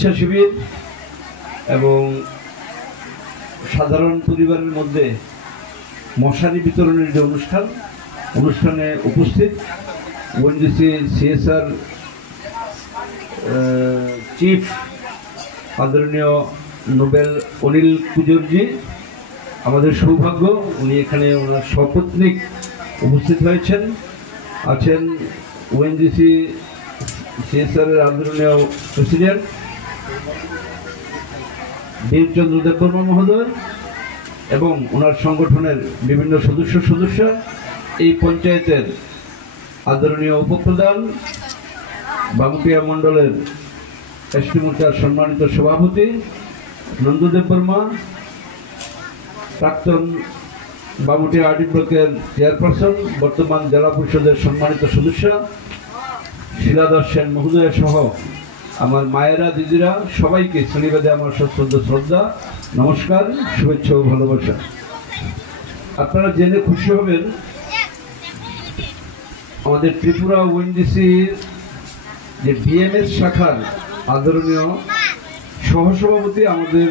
স্বেচ্ছাসেবীর এবং সাধারণ পরিবারের মধ্যে মশারি বিতরণের যে অনুষ্ঠানে উপস্থিত ওএনজিসি সিএসআর চিফ আদরণীয় নোবেল অনিল কুজুরজি, আমাদের সৌভাগ্য উনি এখানে ওনার সপত্নীক উপস্থিত হয়েছেন। আছেন ওএনজিসি সিএসআর এর আদরণীয় প্রেসিডেন্ট বীরচন্দ্র দেববর্মা মহোদয় এবং ওনার সংগঠনের বিভিন্ন সদস্য এই পঞ্চায়েতের আদরণীয় উপপ্রধান বামুটিয়া মণ্ডলের এসটি মোর্চার সম্মানিত সভাপতি নন্দু দেববর্মা, প্রাক্তন বামুটিয়া আরডি ব্লকের চেয়ারপারসন, বর্তমান জেলা পরিষদের সম্মানিত সদস্য শিলাদাস সেন মহোদয় সহ আমার মায়েরা, দিদিরা, সবাইকে শনিবারে আমার সশ্রদ্ধ শ্রদ্ধা, নমস্কার, শুভেচ্ছা ও ভালোবাসা। আপনারা জেনে খুশি হবেন আমাদের ত্রিপুরা ওএনজিসির যে বিএমএস শাখার আদরণীয় সহসভাপতি, আমাদের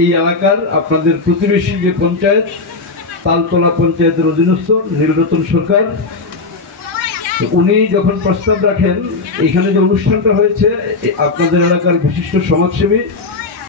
এই এলাকার আপনাদের প্রতিবেশী যে পঞ্চায়েত তালতলা পঞ্চায়েতের অধীনস্থ নীলরতন সরকার, উনি যখন প্রস্তাব রাখেন এখানে যে অনুষ্ঠানটা হয়েছে আপনাদের এলাকার বিশিষ্ট সমাজসেবী